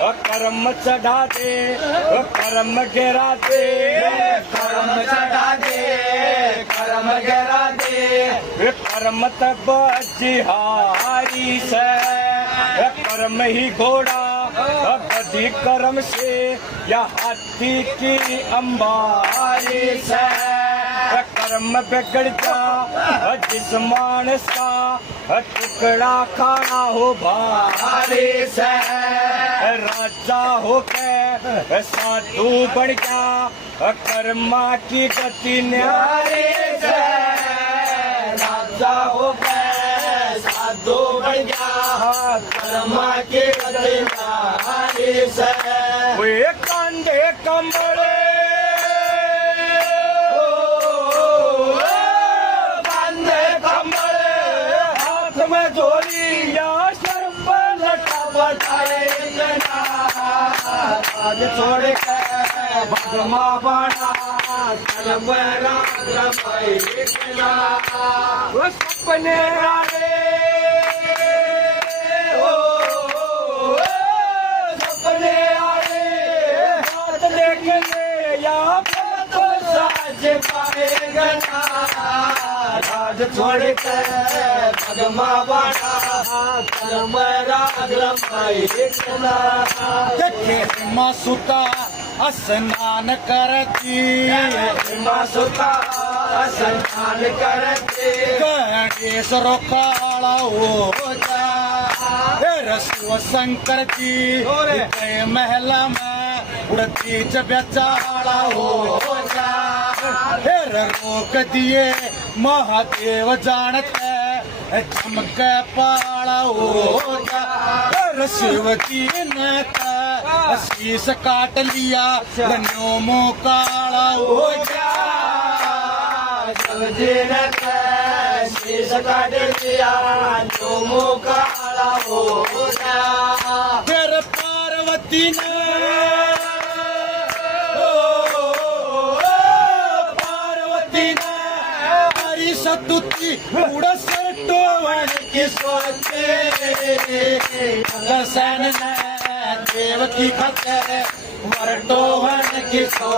करम चढ़ा दे, करम गिरा दे, करम चढ़ा दे, करम गिरा दे। करम तब जिहारी से, करम ही घोड़ा गधी करम से, या हाथी की अंबारी से। कर्म बिगड़ जा जिस मानस का, टुकड़ा खाना हो भारी से। राजा हो के साधु बन गया, कर्मा की गति न्यारी से। राजा हो गए साधु बन गया, कर्मा की गति न्यारी से। वे कांधे कमरे झोली, या सर पर लटा बटाए, आज छोड़ के भगमा बना, कर्म रामाई किला। वो सपने आए, सपने आए, बात देखने या तो साज पाएगा ना। राज छोड़ के भगमा बना, कर्म रामाई किला। मासुता स्नान करती, मासुता स्नान करते, गणेश रोकाला हो जा। शिव शंकर जी गए महला में, उड़ती जब चाला हो जा। फिर रोक दिए महादेव जानते, चमक पाला हो जा। शिव जी ने शीश काट लिया, न्योमो काला हो जा। जी ने शीश काट लिया, न्योमो काला हो जा। फिर पार्वती ने, हरी सतुति उड़स टोवन की सोचे। दर्शन ने देव की खतर, वर टोवन की सो।